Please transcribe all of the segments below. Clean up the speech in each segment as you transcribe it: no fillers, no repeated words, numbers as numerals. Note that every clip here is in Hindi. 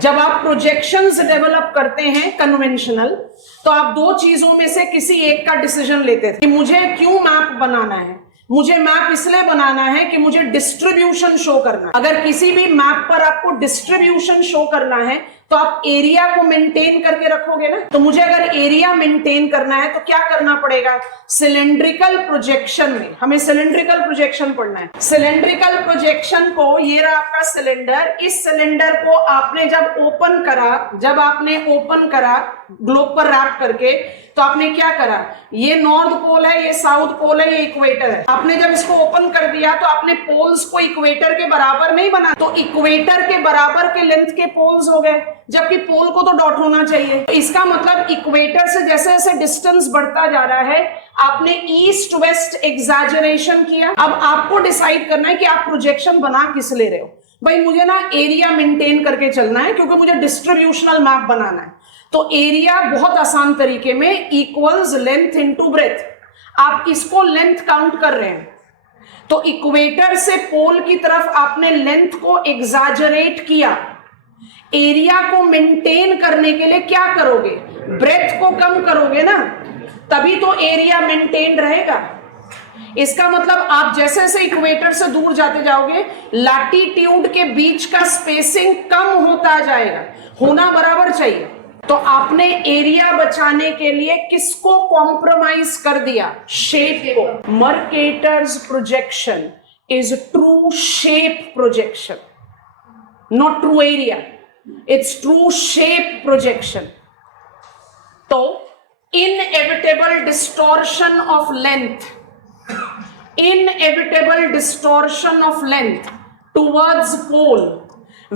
जब आप प्रोजेक्शंस डेवलप करते हैं कन्वेंशनल, तो आप दो चीजों में से किसी एक का डिसीजन लेते थे कि मुझे क्यों मैप बनाना है। मुझे मैप इसलिए बनाना है कि मुझे डिस्ट्रीब्यूशन शो करना है। अगर किसी भी मैप पर आपको डिस्ट्रीब्यूशन शो करना है तो आप एरिया को मेंटेन करके रखोगे ना। तो मुझे अगर एरिया मेंटेन करना है तो क्या करना पड़ेगा, सिलेंड्रिकल प्रोजेक्शन में हमें सिलेंड्रिकल प्रोजेक्शन पढ़ना है। सिलेंड्रिकल प्रोजेक्शन को, ये रहा आपका सिलेंडर, इस सिलेंडर को आपने जब ओपन करा ग्लोब पर रैप करके, तो आपने क्या करा, ये नॉर्थ पोल है, ये साउथ पोल है, ये इक्वेटर है। आपने जब इसको ओपन कर दिया तो आपने पोल्स को इक्वेटर के बराबर नहीं बना, तो इक्वेटर के बराबर के लेंथ के पोल्स हो गए, जबकि पोल को तो डॉट होना चाहिए। तो इसका मतलब इक्वेटर से जैसे जैसे डिस्टेंस बढ़ता जा रहा है, आपने ईस्ट वेस्ट एग्जैजरेशन किया। अब आपको डिसाइड करना है कि आप प्रोजेक्शन बना किस ले रहे हो। भाई मुझे ना एरिया मेंटेन करके चलना है क्योंकि मुझे डिस्ट्रीब्यूशनल मैप बनाना है। तो एरिया बहुत आसान तरीके में इक्वल्स लेंथ इनटू ब्रेथ। आप इसको लेंथ काउंट कर रहे हैं, तो इक्वेटर से पोल की तरफ आपने लेंथ को एग्जैजरेट किया। एरिया को मेंटेन करने के लिए क्या करोगे, ब्रेथ को कम करोगे ना, तभी तो एरिया मेंटेन रहेगा। इसका मतलब आप जैसे जैसे इक्वेटर से दूर जाते जाओगे, लैटिट्यूड के बीच का स्पेसिंग कम होता जाएगा, होना बराबर चाहिए। तो आपने एरिया बचाने के लिए किसको कॉम्प्रोमाइज कर दिया, शेप को। Mercator's projection is true shape projection, not true area, its true shape projection. तो inevitable distortion of length, inevitable distortion of length towards pole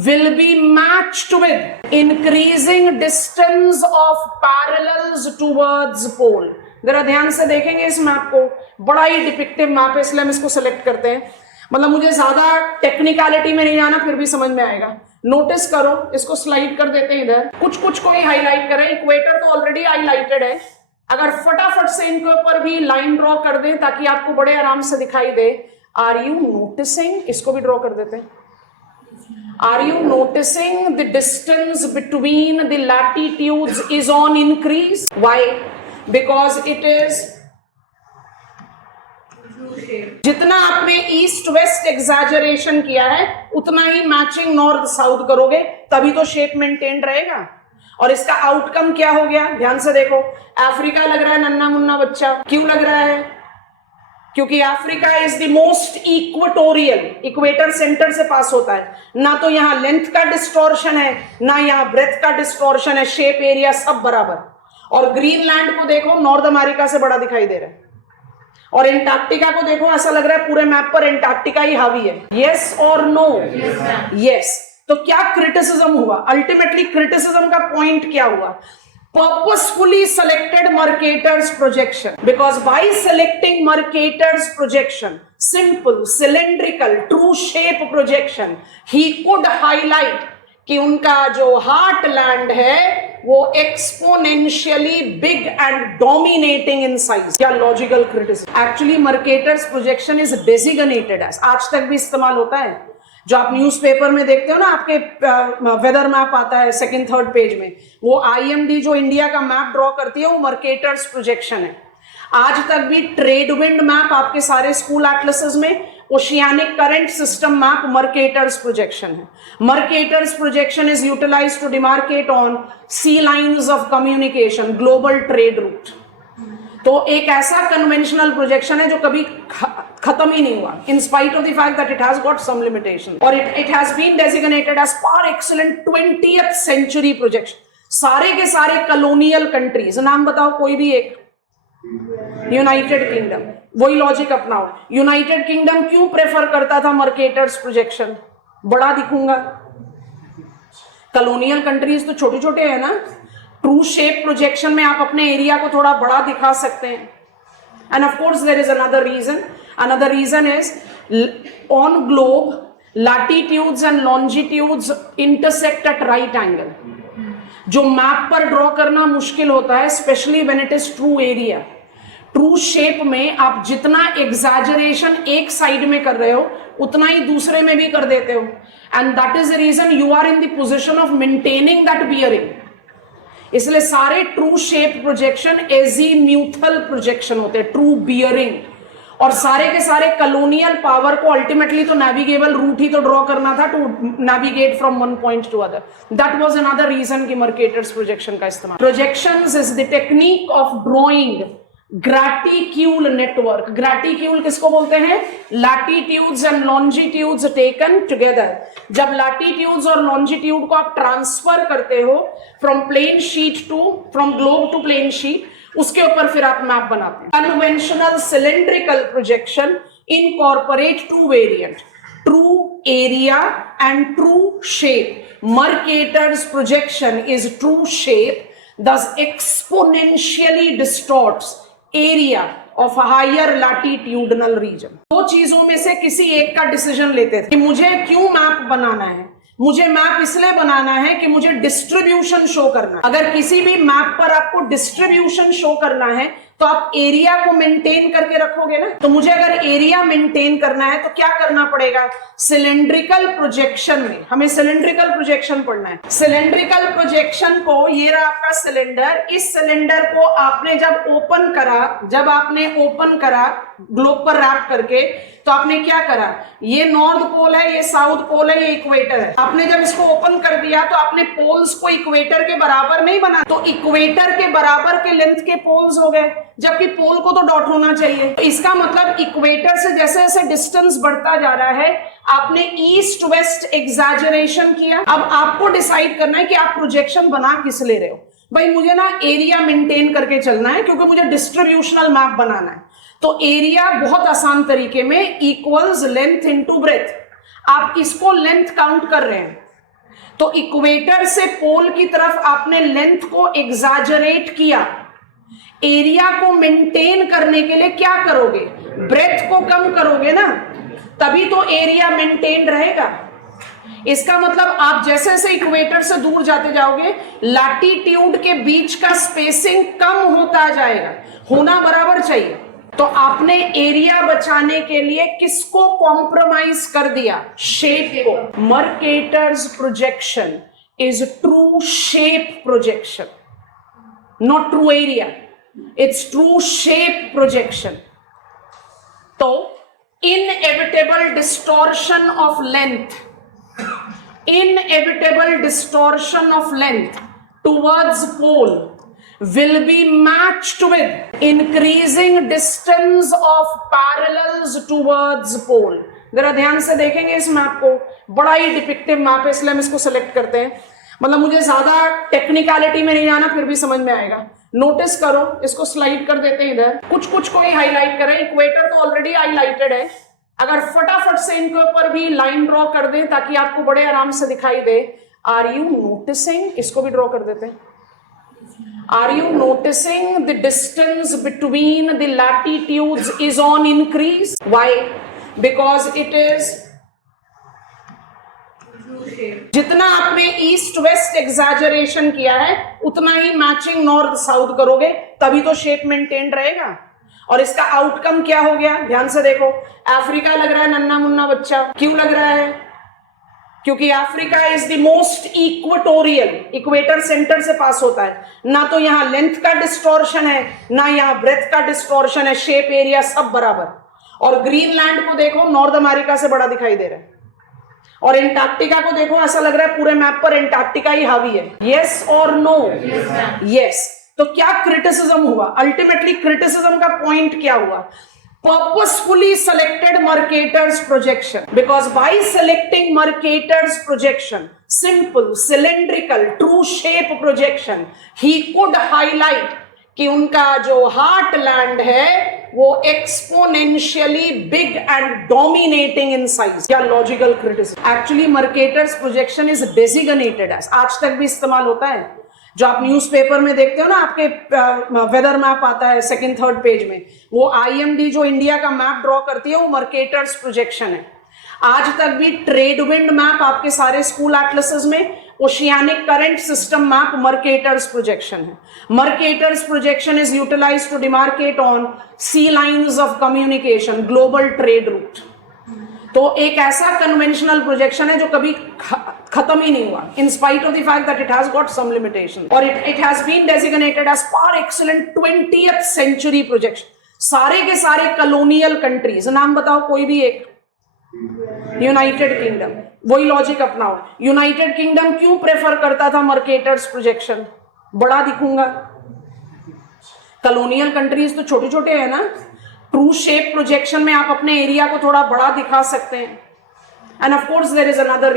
will be matched with increasing distance of parallels towards pole। जरा ध्यान से देखेंगे इस मैप को, बड़ा ही डिपिक्टिव मैप है इसलिए हम इसको सेलेक्ट करते हैं। मतलब मुझे ज्यादा टेक्निकलिटी में नहीं जाना, फिर भी समझ में आएगा। नोटिस करो, इसको स्लाइड कर देते हैं इधर, कुछ कुछ को ही हाईलाइट करें। इक्वेटर तो ऑलरेडी हाईलाइटेड है, अगर फटाफट से इनके ऊपर भी लाइन ड्रॉ कर दें ताकि आपको बड़े आराम से दिखाई दे। आर यू नोटिसिंग, इसको भी ड्रॉ कर देते हैं। Are you noticing the distance between the latitudes is on increase. Why? Because it is, जितना आपने ईस्ट वेस्ट एग्जैजरेशन किया है उतना ही मैचिंग नॉर्थ साउथ करोगे, तभी तो शेप मेंटेन रहेगा। और इसका आउटकम क्या हो गया, ध्यान से देखो। अफ्रीका लग रहा है नन्ना मुन्ना बच्चा, क्यों लग रहा है, क्योंकि Africa is the most equatorial, equator centre से पास होता है। ना तो यहां लेंथ का डिस्टॉर्शन है, ना यहां ब्रेथ का डिस्टॉर्शन है, शेप एरिया सब बराबर। और ग्रीनलैंड को देखो, नॉर्थ अमेरिका से बड़ा दिखाई दे रहा है। और एंटार्क्टिका को देखो, ऐसा लग रहा है पूरे मैप पर एंटार्क्टिका ही हावी है। यस और नो? यस। तो क्या क्रिटिसिज्म हुआ, अल्टीमेटली क्रिटिसिज्म का पॉइंट क्या हुआ, purposefully selected Mercator's projection, because by selecting Mercator's projection, simple cylindrical true shape projection, he could highlight कि उनका जो हार्टलैंड है वो exponentially big and dominating in size. क्या logical criticism. Actually Mercator's projection is designated as, आज तक भी इस्तेमाल होता है। जो आप न्यूज़पेपर में देखते हो ना, आपके वेदर मैप आता है सेकंड थर्ड पेज में, वो आईएमडी जो इंडिया का मैप ड्रॉ करती है वो मर्केटर्स प्रोजेक्शन है। आज तक भी ट्रेड विंड मैप आपके सारे स्कूल एटलसेस में, oceanic current system map Mercator's projection है। Mercator's projection is utilized to demarcate on sea lines of communication, global trade route. तो एक ऐसा कन्वेंशनल प्रोजेक्शन है जो कभी खत्म ही नहीं हुआ, in spite of the fact that it has got some limitation, और it has been designated as par excellent 20th century projection. सारे के सारे कॉलोनियल कंट्रीज, नाम बताओ कोई भी एक। यूनाइटेड किंगडम, वही लॉजिक अपनाओ। यूनाइटेड किंगडम क्यों प्रेफर करता था मर्केटर्स प्रोजेक्शन, बड़ा दिखूंगा। कॉलोनियल कंट्रीज तो छोटे छोटे हैं ना, ट्रू शेप प्रोजेक्शन में आप अपने एरिया को थोड़ा बड़ा दिखा सकते हैं। And of course there is another reason, another reason is on globe latitudes and longitudes intersect at right angle, जो मैप पर ड्रॉ करना मुश्किल होता है, specially when it is true area. True shape में आप जितना एग्जैजरेशन एक साइड में कर रहे हो उतना ही दूसरे में भी कर देते हो। and that is the reason you are in the position of maintaining that bearing. इसलिए सारे true shape projection azimuthal projection होते हैं, ट्रू बियरिंग, और सारे के सारे कॉलोनियल पावर को अल्टीमेटली तो नेविगेबल रूट ही तो ड्रॉ करना था to navigate from one point to other. That was another reason कि मर्केटर्स प्रोजेक्शन का इस्तेमाल. Projections is the technique of drawing graticule network. Graticule किसको बोलते हैं? Latitudes and longitudes taken together. जब लैटिट्यूड्स और लॉन्जिट्यूड को आप ट्रांसफर करते हो from plane sheet to, from globe to plane sheet, उसके ऊपर फिर आप मैप बनाते हैं. Conventional cylindrical projection incorporate to variant, true area and true shape. Mercator's projection is true shape, thus exponentially distorts area of a higher latitudinal region. दो चीजों में से किसी एक का डिसीजन लेते थे कि मुझे क्यों मैप बनाना है. मुझे मैप इसलिए बनाना है कि मुझे डिस्ट्रीब्यूशन शो करना है. अगर किसी भी मैप पर आपको डिस्ट्रीब्यूशन शो करना है तो आप एरिया को मेंटेन करके रखोगे ना. तो मुझे अगर एरिया मेंटेन करना है तो क्या करना पड़ेगा? सिलेंड्रिकल प्रोजेक्शन में हमें सिलेंड्रिकल प्रोजेक्शन पढ़ना है. सिलेंड्रिकल प्रोजेक्शन को, ये रहा आपका सिलेंडर, इस सिलेंडर को आपने जब ओपन करा ग्लोब पर रैप करके, तो आपने क्या करा? ये नॉर्थ पोल है, ये साउथ पोल है, ये इक्वेटर है. आपने जब इसको ओपन कर दिया तो आपने पोल्स को इक्वेटर के बराबर नहीं बना, तो इक्वेटर के बराबर के लेंथ के पोल्स हो गए, जबकि पोल को तो डॉट होना चाहिए. तो इसका मतलब इक्वेटर से जैसे जैसे डिस्टेंस बढ़ता जा रहा है, आपने ईस्ट वेस्ट एग्जैजरेशन किया. अब आपको डिसाइड करना है कि आप प्रोजेक्शन बना किस ले रहे हो. भाई मुझे ना एरिया मेंटेन करके चलना है क्योंकि मुझे डिस्ट्रीब्यूशनल मैप बनाना है. तो एरिया बहुत आसान तरीके में इक्वल्स लेंथ इनटू ब्रेथ. आप इसको लेंथ काउंट कर रहे हैं, तो इक्वेटर से पोल की तरफ आपने लेंथ को एग्जैजरेट किया. एरिया को मेंटेन करने के लिए क्या करोगे? ब्रेथ को कम करोगे ना, तभी तो एरिया मेंटेन रहेगा. इसका मतलब आप जैसे जैसे इक्वेटर से दूर जाते जाओगे, लैटिट्यूड के बीच का स्पेसिंग कम होता जाएगा. होना बराबर चाहिए. तो आपने एरिया बचाने के लिए किसको कॉम्प्रोमाइज कर दिया? शेप को. Mercator's projection is true shape projection, not true area. Its true shape projection. तो inevitable distortion of length, inevitable distortion of length towards pole will be matched with increasing distance of parallels towards pole. जरा ध्यान से देखेंगे इस मैप को, बड़ा ही डिपिक्टिव मैप है, इसलिए हम इसको सेलेक्ट करते हैं. मतलब मुझे ज्यादा टेक्निकलिटी में नहीं जाना, फिर भी समझ में आएगा. नोटिस करो, इसको स्लाइड कर देते हैं इधर, कुछ कुछ को ही हाईलाइट करें. इक्वेटर तो ऑलरेडी हाईलाइटेड है, अगर फटाफट से इनके ऊपर भी लाइन ड्रॉ कर दें ताकि आपको बड़े आराम से दिखाई दे. Are you noticing? इसको भी ड्रॉ कर देते हैं. Are you noticing the distance between the latitudes is on increase? Why? Because it is, जितना आपने ईस्ट वेस्ट एग्जैजरेशन किया है उतना ही मैचिंग नॉर्थ साउथ करोगे, तभी तो शेप मेंटेन रहेगा. और इसका आउटकम क्या हो गया? ध्यान से देखो. अफ्रीका लग रहा है नन्ना मुन्ना बच्चा. क्यों लग रहा है? क्योंकि Africa is the most equatorial, equator centre से पास होता है. ना तो यहां लेंथ का डिस्टॉर्शन है, ना यहां ब्रेथ का डिस्टॉर्शन है. शेप एरिया सब बराबर. और ग्रीनलैंड को देखो, नॉर्थ अमेरिका से बड़ा दिखाई दे रहा है. और एंटार्क्टिका को देखो, ऐसा लग रहा है पूरे मैप पर एंटार्क्टिका ही हावी है. यस और नो? यस. तो क्या क्रिटिसिज्म हुआ? अल्टीमेटली क्रिटिसिज्म का पॉइंट क्या हुआ? Purposefully selected Mercator's projection, because by selecting Mercator's projection, simple, cylindrical, true shape projection, he could highlight कि उनका जो heartland है वो exponentially big and dominating in size. क्या logical criticism? Actually Mercator's projection is designated as, आज तक भी इस्तेमाल होता है. जो आप न्यूज़पेपर में देखते हो ना, आपके वेदर मैप आता है सेकंड थर्ड पेज में, वो आईएमडी जो इंडिया का मैप ड्रॉ करती है वो मर्केटर्स प्रोजेक्शन है. आज तक भी ट्रेड विंड मैप आपके सारे स्कूल एटलसेस में, oceanic current system map Mercator's projection है. Mercator's projection is utilized to demarcate on sea lines of communication, global trade route. तो एक ऐसा कन्वेंशनल प्रोजेक्शन है जो कभी खत्म ही नहीं हुआ, in spite of the fact that it has got some limitation, और it has been designated as par excellent 20th century projection. सारे के सारे कॉलोनियल कंट्रीज, नाम बताओ कोई भी एक। यूनाइटेड किंगडम, वही लॉजिक अपनाओ। यूनाइटेड किंगडम क्यों प्रेफर करता था मर्केटर्स प्रोजेक्शन? बड़ा दिखूंगा। कॉलोनियल कंट्रीज तो छोटे छोटे हैं ना, ट्रू शेप प्रोजेक्शन में आप अपने एरिया को थोड़ा बड़ा दिखा सकते हैं। And of course there is another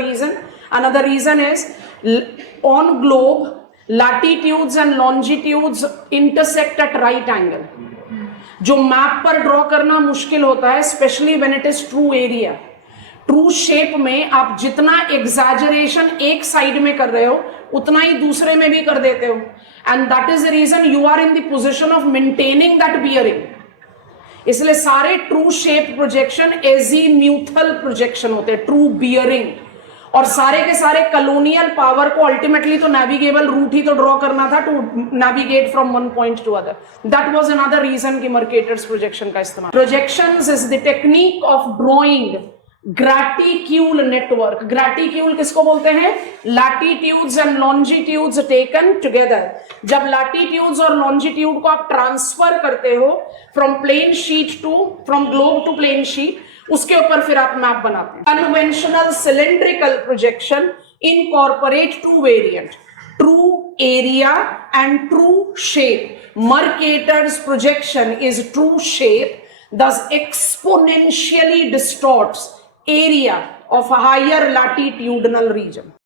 reason is on globe latitudes and longitudes intersect at right angle. जो मैप पर ड्रॉ करना मुश्किल होता है, specially when it is true area. True shape में आप जितना एग्जैजरेशन एक साइड में कर रहे हो उतना ही दूसरे में भी कर देते हो, and that is the reason you are in the position of maintaining that bearing. इसलिए सारे true shape projection azimuthal projection होते हैं, ट्रू बियरिंग। और सारे के सारे कॉलोनियल पावर को अल्टीमेटली तो नेविगेबल रूट ही तो ड्रॉ करना था, to navigate from one point to other. That was another reason कि मर्केटर्स प्रोजेक्शन का इस्तेमाल। Projections is the technique of drawing graticule network. Graticule किसको बोलते हैं? Latitudes and longitudes taken together. जब लैटिट्यूड्स और लॉन्जिट्यूड को आप ट्रांसफर करते हो from globe to plane sheet, उसके ऊपर फिर आप मैप बनाते हैं। Conventional cylindrical projection incorporate to variant, true area and true shape. Mercator's projection is true shape, thus exponentially distorts area of a higher latitudinal region.